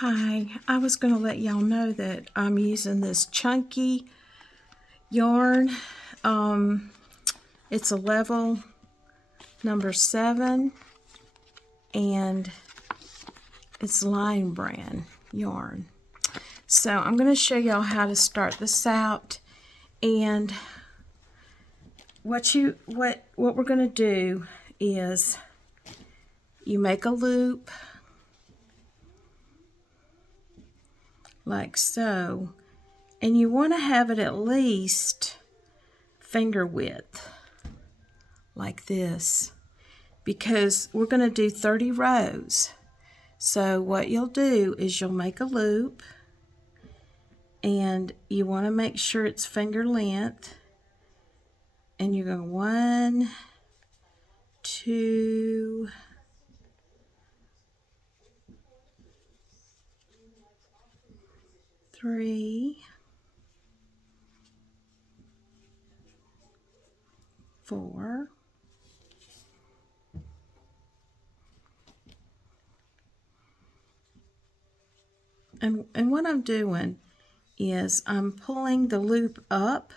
Hi, I was going to let y'all know that I'm using this chunky yarn. It's a level number 7 and it's Lion Brand yarn. So I'm going to show y'all how to start this out, and what we're going to do is you make a loop like so, and you want to have it at least finger width like this, because we're going to do 30 rows. So what you'll do is you'll make a loop, and you want to make sure it's finger length, and you go 1, 2, 3, 4, and what I'm doing is I'm pulling the loop up,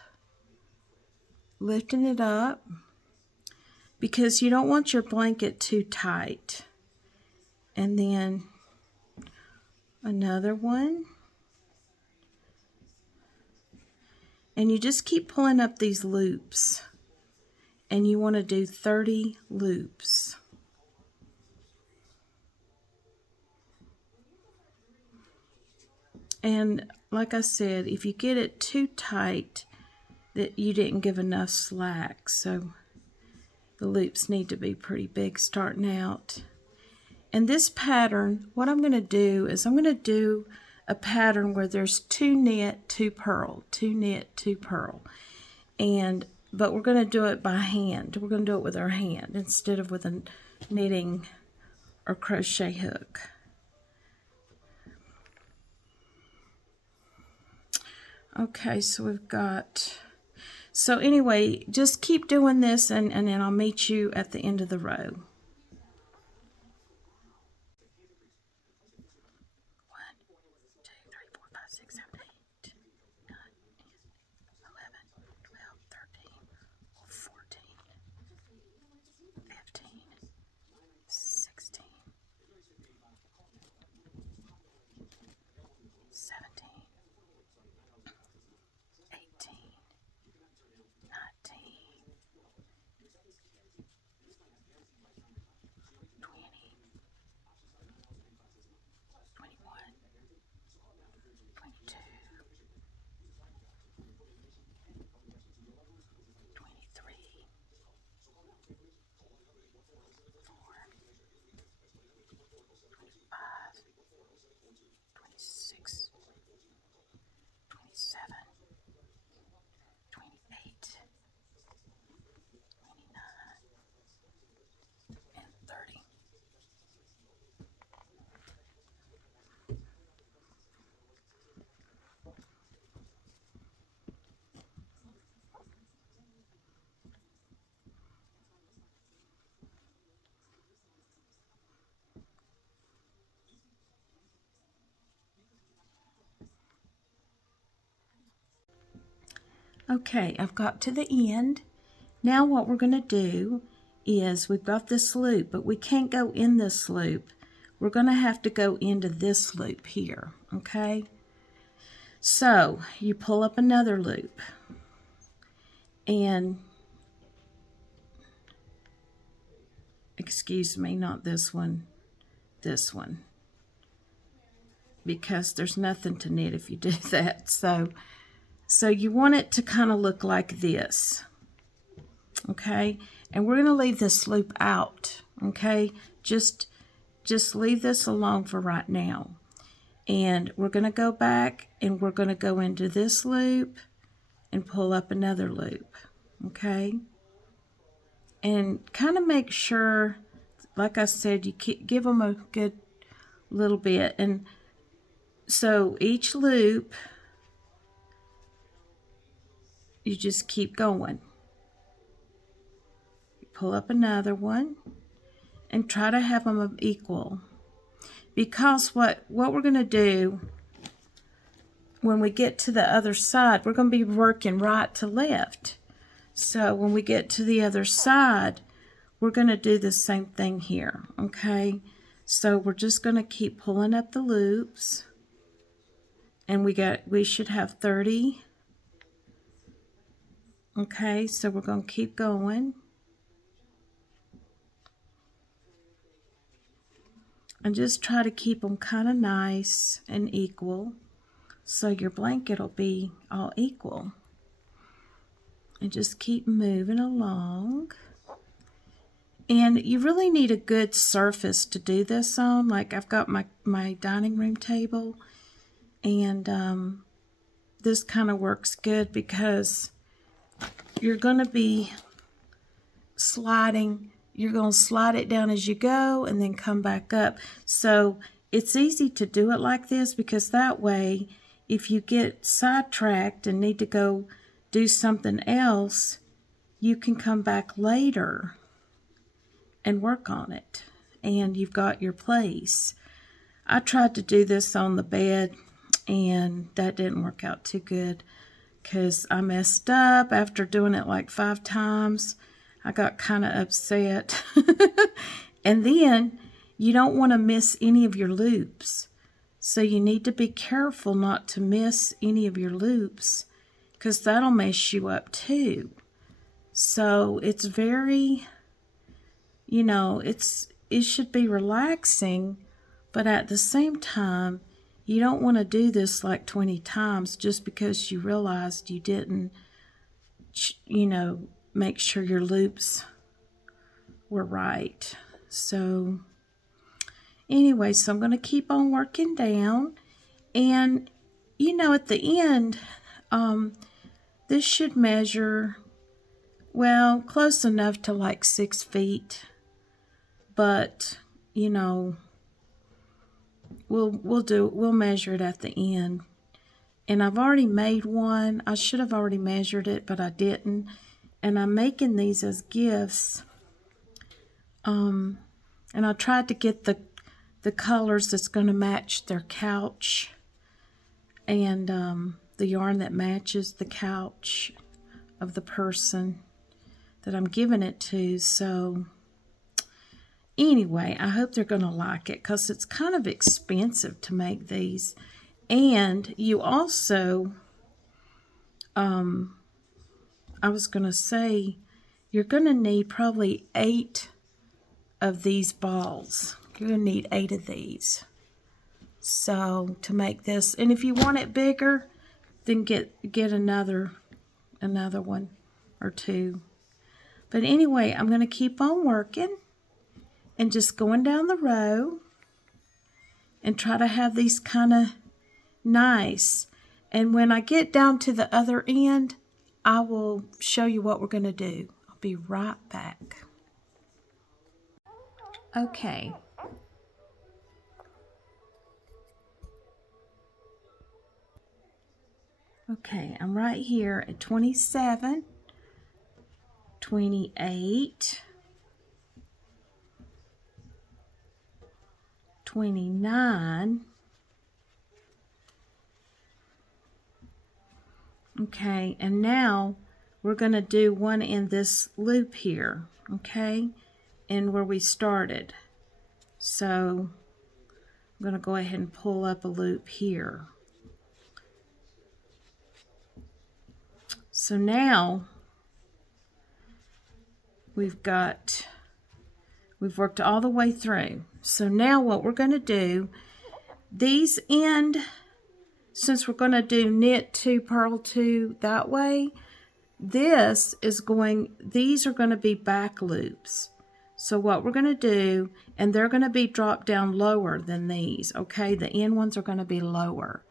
lifting it up, because you don't want your blanket too tight. And then another one, and you just keep pulling up these loops, and you want to do 30 loops. And like I said, if you get it too tight, that you didn't give enough slack, so the loops need to be pretty big starting out. And this pattern, what I'm going to do is I'm going to do a pattern where there's 2 knit, 2 purl, 2 knit, 2 purl. But we're going to do it by hand. We're going to do it with our hand instead of with a knitting or crochet hook. Okay, so we've got, so anyway, just keep doing this, and then I'll meet you at the end of the row. 1, 2, 3, 4, 5, 6, 7, 8, 9, 10, 11, 12, 13, 14, 15, 16, 17, 18, 19, 20, 21, 22, 23, 24, 25, 26, 27, 28, 29, and 30. Okay, I've got to the end. Now what we're going to do is, we've got this loop, but we can't go in this loop. We're going to have to go into this loop here, okay? So you pull up another loop, and, excuse me, not this one, this one, because there's nothing to knit if you do that. So you want it to kind of look like this, okay? And we're going to leave this loop out, okay? Just leave this alone for right now. And we're going to go back, and we're going to go into this loop and pull up another loop, okay? And kind of make sure, like I said, you give them a good little bit. And so each loop, you just keep going. You pull up another one and try to have them equal. because what we're going to do when we get to the other side, we're going to be working right to left. So when we get to the other side, we're going to do the same thing here, okay? So we're just going to keep pulling up the loops, and we should have 30. Okay, so we're going to keep going. And just try to keep them kind of nice and equal, so your blanket will be all equal. And just keep moving along. And you really need a good surface to do this on. Like I've got my dining room table, and this kind of works good because you're going to be sliding. You're going to slide it down as you go and then come back up. So it's easy to do it like this, because that way, if you get sidetracked and need to go do something else, you can come back later and work on it, and you've got your place. I tried to do this on the bed, and that didn't work out too good because I messed up after doing it like 5 times. I got kind of upset. And then you don't want to miss any of your loops. So you need to be careful not to miss any of your loops, because that'll mess you up too. So it's very, it should be relaxing, but at the same time, you don't want to do this like 20 times just because you realized you didn't, make sure your loops were right. So anyway, so I'm going to keep on working down, and at the end, this should measure, well, close enough to like 6 feet, but we'll measure it at the end. And I've already made one. I should have already measured it, but I didn't. And I'm making these as gifts. And I tried to get the colors that's going to match their couch, and the yarn that matches the couch of the person that I'm giving it to. So anyway, I hope they're going to like it, because it's kind of expensive to make these. And you also, I was going to say, you're going to need probably 8 of these balls. You're going to need 8 of these. So to make this, and if you want it bigger, then get another one or 2. But anyway, I'm going to keep on working and just going down the row and try to have these kind of nice. And when I get down to the other end, I will show you what we're going to do. I'll be right back. Okay. Okay, I'm right here at 27, 28, 29. Okay, and now we're going to do one in this loop here, okay, and where we started. So I'm going to go ahead and pull up a loop here. So now we've worked all the way through. So now what we're going to do, these end, since we're going to do knit 2, purl 2 that way, these are going to be back loops. So what we're going to do, and they're going to be dropped down lower than these, okay? The end ones are going to be lower.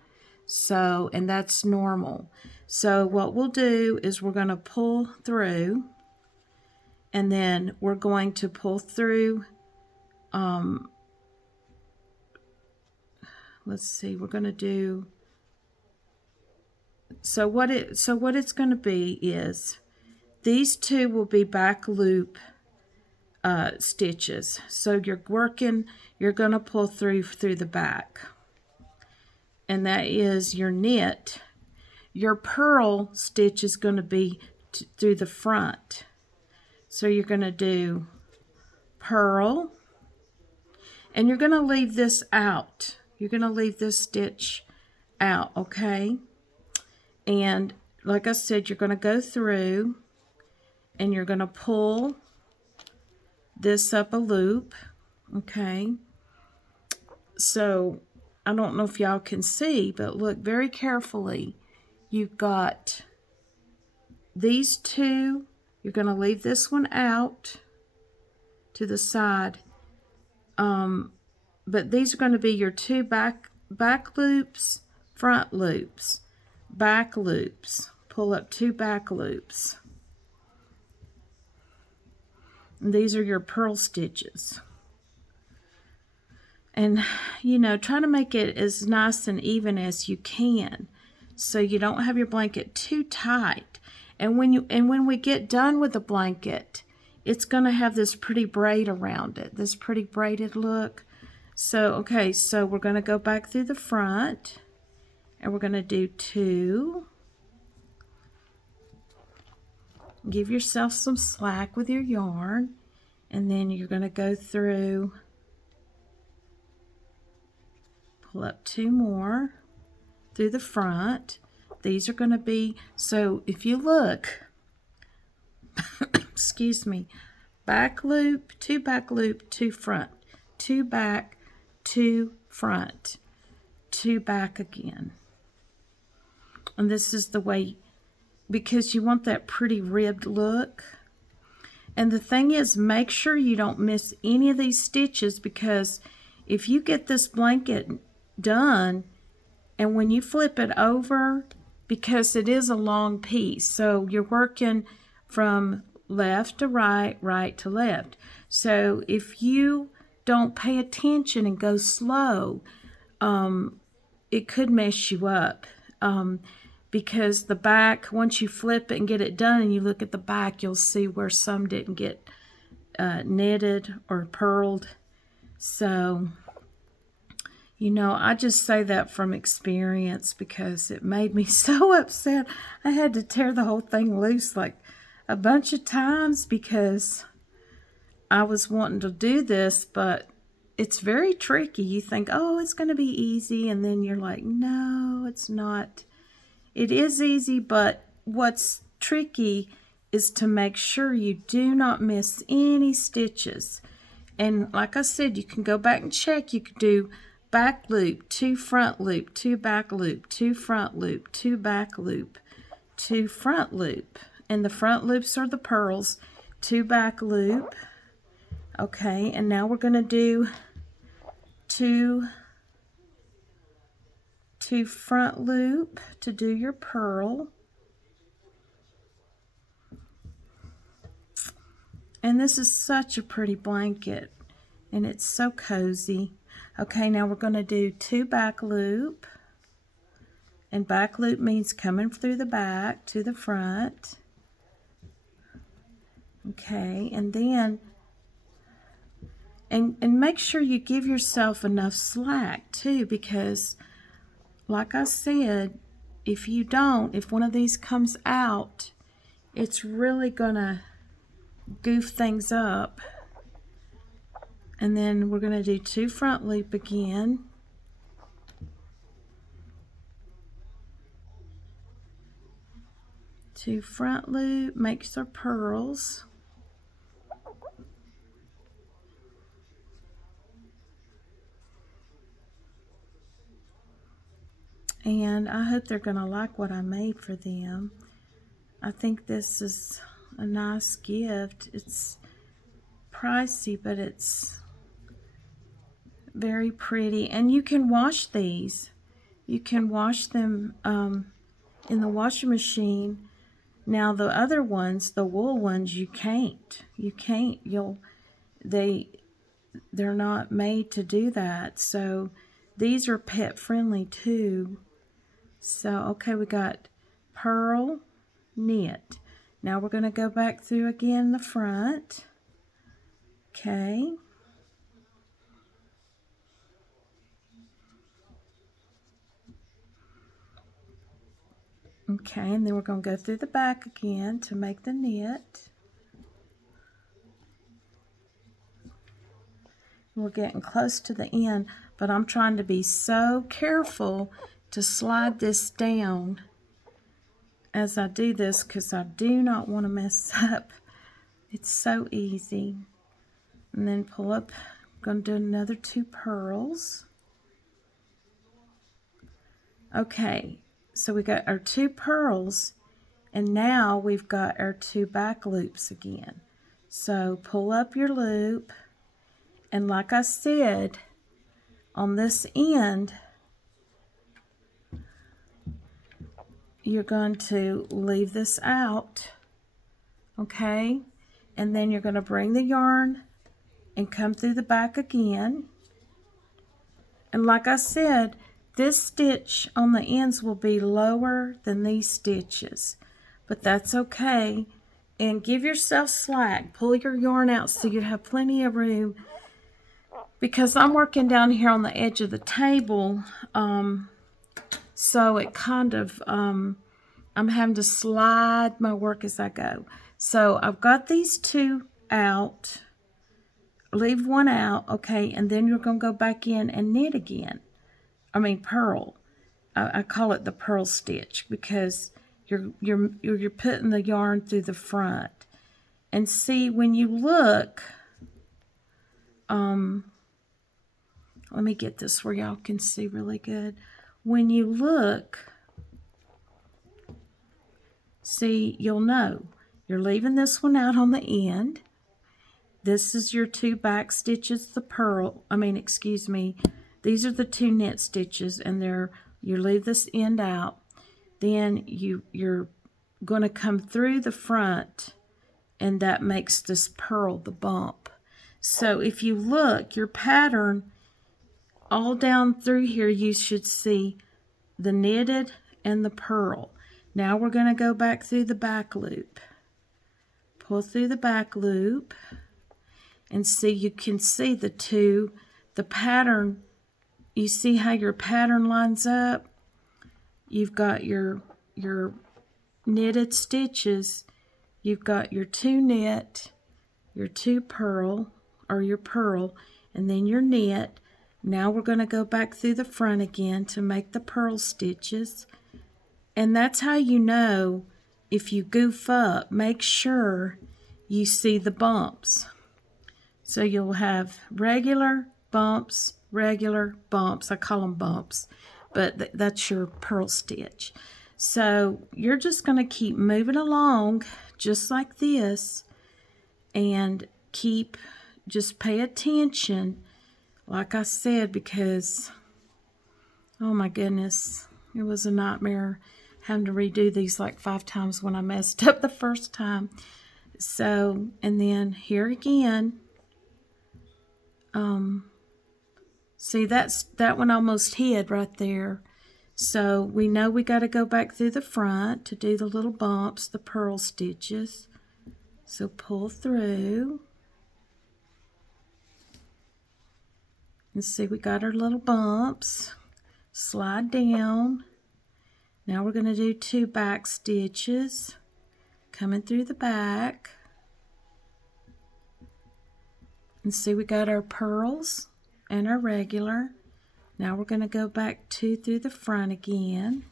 So, and that's normal. So what we'll do is we're going to pull through, and then we're going to pull through, let's see, we're going to do, so what it's going to be is these 2 will be back loop stitches. So you're going to pull through the back. And that is your knit. Your purl stitch is going to be through the front. So you're going to do purl, and you're going to leave this out. You're going to leave this stitch out, okay? And like I said, you're going to go through and you're going to pull this up a loop, okay? So I don't know if y'all can see, but look very carefully. You've got these two. You're going to leave this one out to the side. But these are going to be your two back loops, front loops, back loops. Pull up two back loops. And these are your purl stitches. And, you know, try to make it as nice and even as you can, so you don't have your blanket too tight. And when we get done with the blanket, it's going to have this pretty braid around it, this pretty braided look. So, okay, so we're going to go back through the front, and we're going to do two. Give yourself some slack with your yarn, and then you're going to go through, pull up two more through the front. These are going to be, so if you look, excuse me, back loop, two front, two back, two front, two back again. And this is the way, because you want that pretty ribbed look. And the thing is, make sure you don't miss any of these stitches, because if you get this blanket done and when you flip it over, because it is a long piece, so you're working from left to right, right to left. So if you don't pay attention and go slow, it could mess you up. Because the back, once you flip it and get it done and you look at the back, you'll see where some didn't get knitted or purled. So, you know, I just say that from experience, because it made me so upset. I had to tear the whole thing loose like a bunch of times, because I was wanting to do this, but it's very tricky. You think, oh, it's going to be easy, and then you're like, no, it's not. It is easy, but what's tricky is to make sure you do not miss any stitches. And like I said, you can go back and check. You could do back loop, two front loop, two back loop, two front loop, two back loop, two front loop. And the front loops are the purls, two back loop. Okay, and now we're going to do two front loop to do your purl. And this is such a pretty blanket, and it's so cozy. Okay, now we're going to do two back loop, and back loop means coming through the back to the front. Okay, and then and make sure you give yourself enough slack too, because like I said, if you don't, if one of these comes out, it's really gonna goof things up. And then we're gonna do two front loop again. Two front loop, makes our purls. And I hope they're going to like what I made for them. I think this is a nice gift. It's pricey, but it's very pretty. And you can wash these. You can wash them in the washing machine. Now the other ones, the wool ones, you can't. You can't. They're not made to do that. So these are pet friendly too. So, okay, we got purl, knit. Now we're going to go back through again the front. Okay. Okay, and then we're going to go through the back again to make the knit. We're getting close to the end, but I'm trying to be so careful to slide this down as I do this because I do not want to mess up. It's so easy. And then pull up. I'm going to do another 2 purls. Okay, so we got our 2 purls, and now we've got our 2 back loops again. So pull up your loop, and like I said, on this end, you're going to leave this out, okay? And then you're going to bring the yarn and come through the back again. And like I said, this stitch on the ends will be lower than these stitches, but that's okay. And give yourself slack. Pull your yarn out so you have plenty of room, because I'm working down here on the edge of the table, so it kind of, I'm having to slide my work as I go. So I've got these 2 out. Leave 1 out, okay, and then you're going to go back in and knit again. Purl. I call it the purl stitch because you're putting the yarn through the front. And see, when you look, let me get this where y'all can see really good. When you look, see, you'll know. You're leaving this one out on the end. This is your 2 back stitches, the purl, these are the 2 knit stitches, and you leave this end out. Then you're going to come through the front, and that makes this purl the bump. So if you look, your pattern, all down through here, you should see the knitted and the purl. Now we're going to go back through the back loop. Pull through the back loop, and see, you can see the pattern. You see how your pattern lines up? You've got your knitted stitches, you've got your 2 knit, your 2 purl, or your purl, and then your knit. Now we're going to go back through the front again to make the purl stitches. And that's how you know if you goof up. Make sure you see the bumps. So you'll have regular bumps. I call them bumps, but that's your purl stitch. So you're just going to keep moving along just like this, and just pay attention, like I said, because, oh my goodness, it was a nightmare having to redo these like 5 times when I messed up the first time. So, and then here again, see, that one almost hid right there. So we know we got to go back through the front to do the little bumps, the purl stitches. So pull through. And see, we got our little bumps. Slide down. Now we're going to do 2 back stitches coming through the back. And see, we got our purls and our regular. Now we're going to go back 2 through the front again.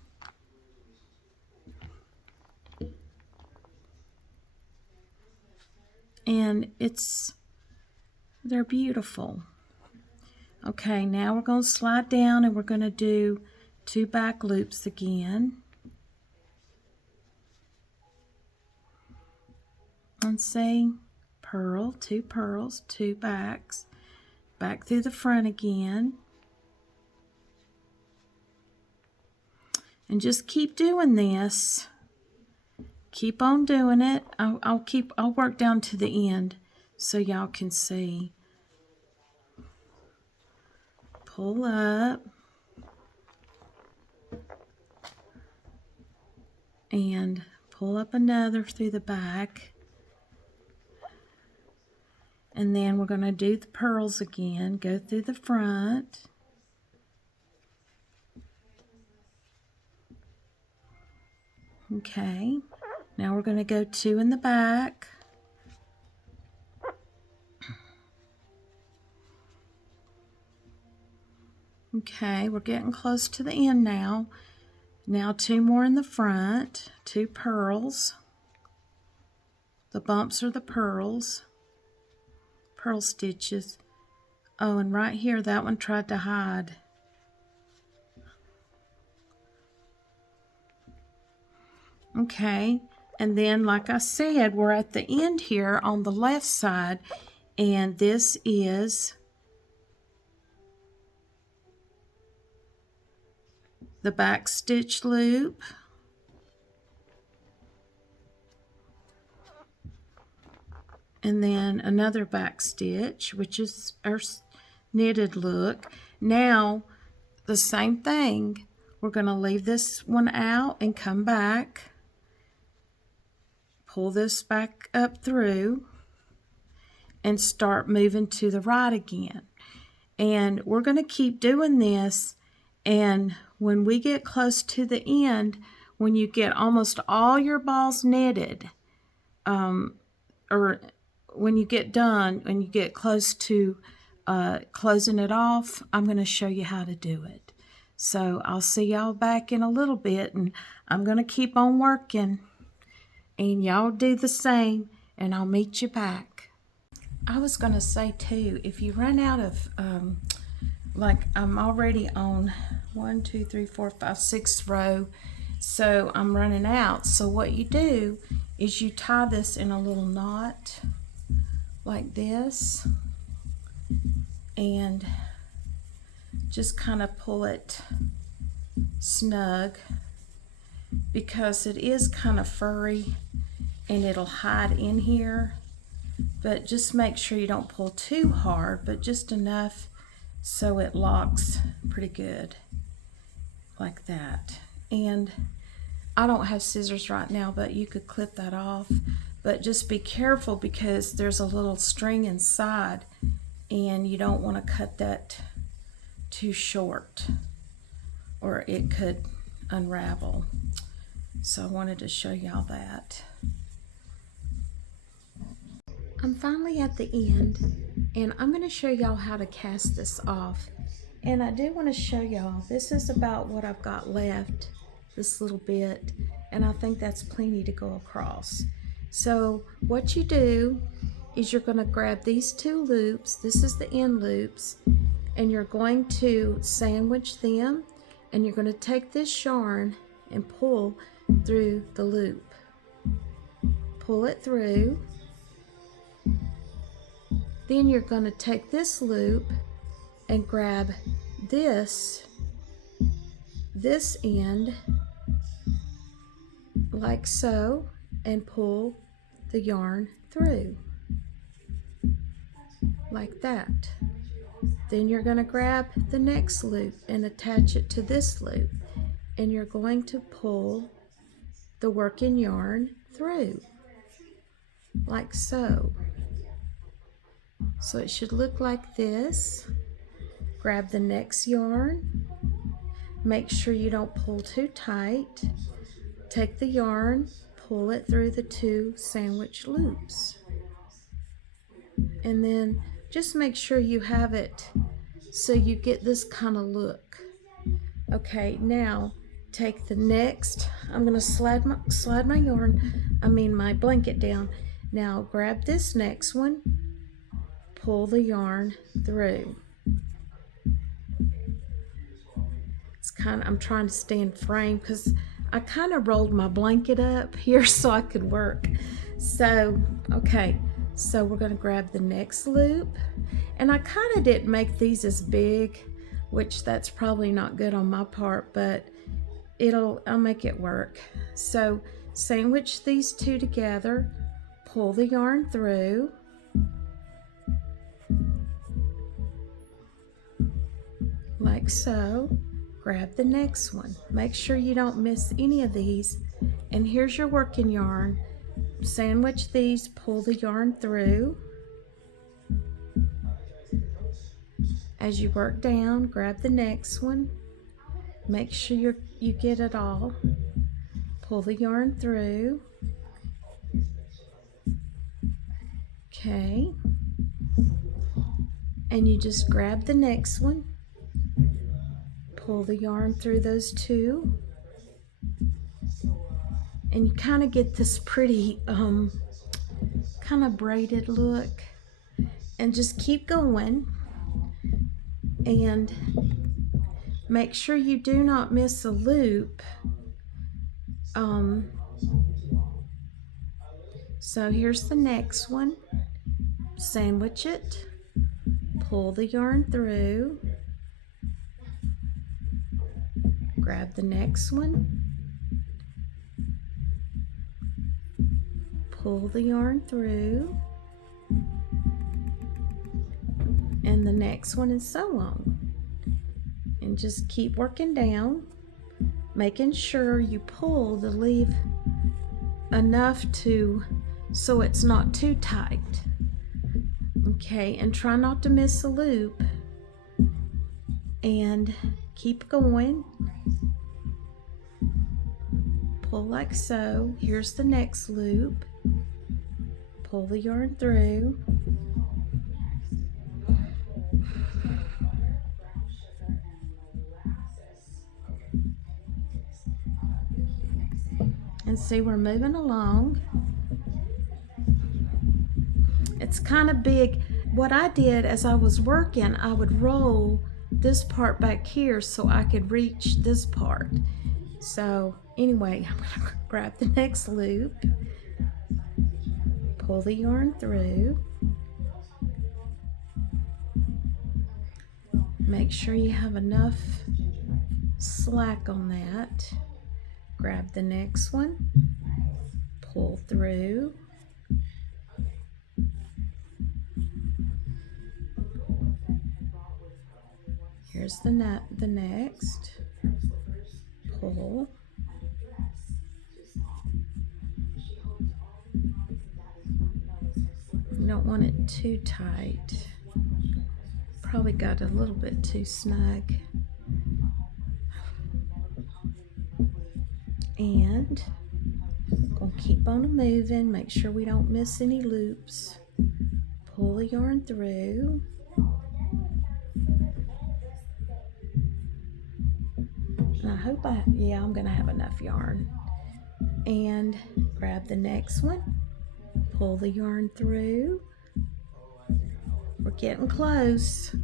And they're beautiful. Okay, now we're going to slide down, and we're going to do 2 back loops again. And say purl, 2 purls, 2 backs, back through the front again. And just keep doing this. Keep on doing it. I'll work down to the end so y'all can see. Pull up. And pull up another through the back. And then we're going to do the pearls again. Go through the front. Okay. Now we're going to go 2 in the back. Okay, we're getting close to the end now. Now 2 more in the front, 2 pearls. The bumps are the pearls, pearl stitches. Oh, and right here, that one tried to hide. Okay, and then like I said, we're at the end here on the left side, and this is the back stitch loop. And then another back stitch, which is our knitted look. Now, the same thing. We're going to leave this one out and come back. Pull this back up through and start moving to the right again. And we're going to keep doing this, and when we get close to the end, when you get almost all your balls knitted, or when you get done, when you get close to closing it off, I'm going to show you how to do it. So I'll see y'all back in a little bit, and I'm going to keep on working, and y'all do the same, and I'll meet you back. I was going to say too, if you run out of, like I'm already on 1, 2, 3, 4, 5, 6th row, so I'm running out. So what you do is you tie this in a little knot like this, and just kind of pull it snug, because it is kind of furry and it'll hide in here. But just make sure you don't pull too hard, but just enough so it locks pretty good, like that. And I don't have scissors right now, but you could clip that off. But just be careful, because there's a little string inside, and you don't want to cut that too short, or it could unravel. So I wanted to show y'all that. I'm finally at the end, and I'm going to show y'all how to cast this off. And I do want to show y'all, this is about what I've got left, this little bit, and I think that's plenty to go across. So what you do is you're going to grab these 2 loops, this is the end loops, and you're going to sandwich them, and you're going to take this yarn and pull through the loop. Pull it through. Then you're going to take this loop and grab this end like so, and pull the yarn through like that. Then you're going to grab the next loop and attach it to this loop, and you're going to pull the working yarn through like so. So it should look like this. Grab the next yarn, make sure you don't pull too tight, take the yarn, pull it through the 2 sandwich loops, and then just make sure you have it so you get this kind of look. Okay, now take the next, I'm going to slide my yarn, my blanket down. Now grab this next one, pull the yarn through. It's kind of, I'm trying to stay in frame because I kind of rolled my blanket up here so I could work. So, okay, so we're going to grab the next loop, and I kind of didn't make these as big, which that's probably not good on my part, but I'll make it work. So sandwich these 2 together, pull the yarn through, like so. Grab the next one. Make sure you don't miss any of these. And here's your working yarn. Sandwich these, pull the yarn through. As you work down, grab the next one. Make sure you get it all. Pull the yarn through. Okay. And you just grab the next one. Pull the yarn through those two. And you kind of get this pretty kind of braided look. And just keep going. And make sure you do not miss a loop. So here's the next one. Sandwich it. Pull the yarn through. Grab the next one. Pull the yarn through. And the next one, and so on. And just keep working down, making sure you pull to leave enough so it's not too tight. Okay, and try not to miss a loop. And keep going. Pull like so. Here's the next loop. Pull the yarn through. And see, we're moving along. It's kind of big. What I did as I was working, I would roll this part back here so I could reach this part. So anyway, I'm going to grab the next loop, pull the yarn through, make sure you have enough slack on that, grab the next one, pull through, here's the next, pull, you don't want it too tight, probably got a little bit too snug, and gonna keep on moving, make sure we don't miss any loops, pull the yarn through, and I hope I'm gonna have enough yarn, and grab the next one, pull the yarn through, we're getting close,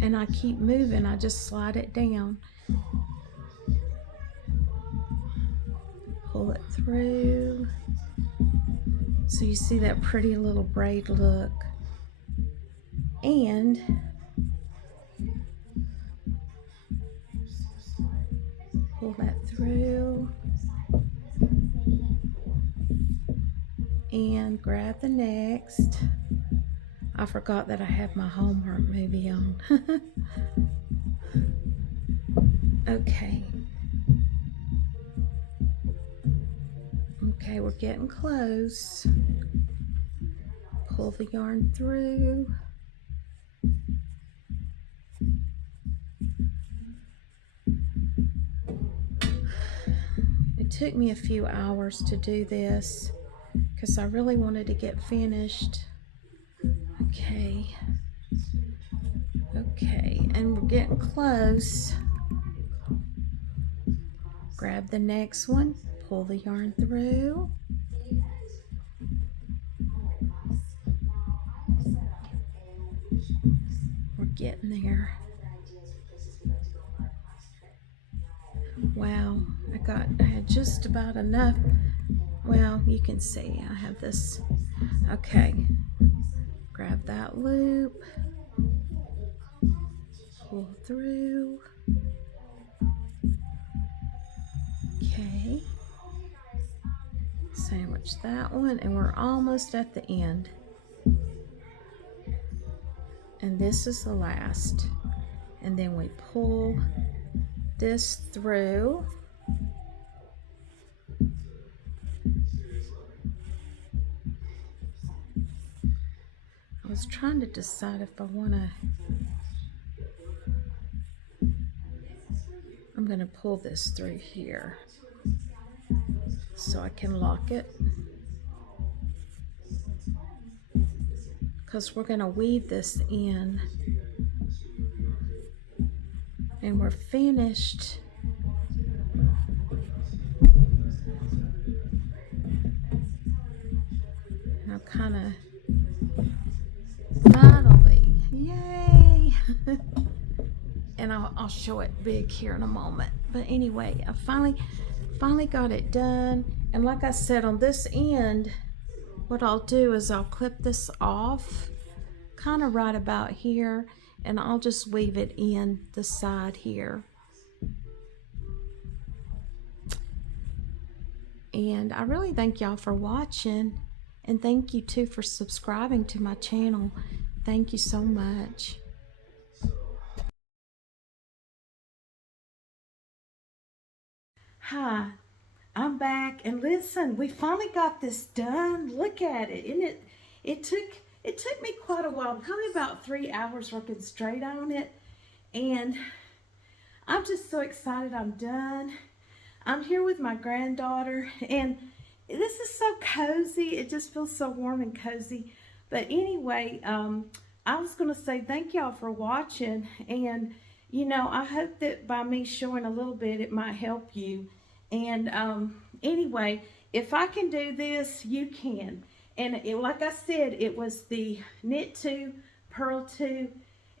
and I keep moving, I just slide it down, pull it through, so you see that pretty little braid look, and pull that through, and grab the next. I forgot that I have my Hallmark movie on. Okay. Okay, we're getting close. Pull the yarn through. It took me a few hours to do this because I really wanted to get finished. Okay, and we're getting close. Grab the next one, pull the yarn through. We're getting there. Wow, I had just about enough. Well, you can see I have this. Okay, grab that loop, pull through. Okay, sandwich that one, and we're almost at the end. And this is the last. And then we pull this through. I was trying to decide if I want to. I'm going to pull this through here so I can lock it, because we're going to weave this in and we're finished. And I'll kind of finally, yay! And I'll show it big here in a moment. But anyway, I finally got it done. And like I said, on this end, what I'll do is I'll clip this off kind of right about here, and I'll just weave it in the side here. And I really thank y'all for watching, and thank you too for subscribing to my channel. Thank you so much. Hi, I'm back, and listen, we finally got this done. Look at it. And it took me quite a while, probably about 3 hours working straight on it. And I'm just so excited I'm done. I'm here with my granddaughter, and this is so cozy. It just feels so warm and cozy. But anyway, I was going to say thank y'all for watching, and you know, I hope that by me showing a little bit, it might help you. And anyway, if I can do this, you can. And like I said, it was the knit 2, purl 2,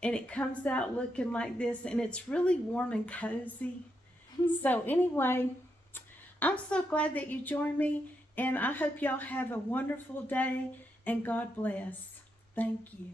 and it comes out looking like this, and it's really warm and cozy. So anyway, I'm so glad that you joined me, and I hope y'all have a wonderful day, and God bless. Thank you.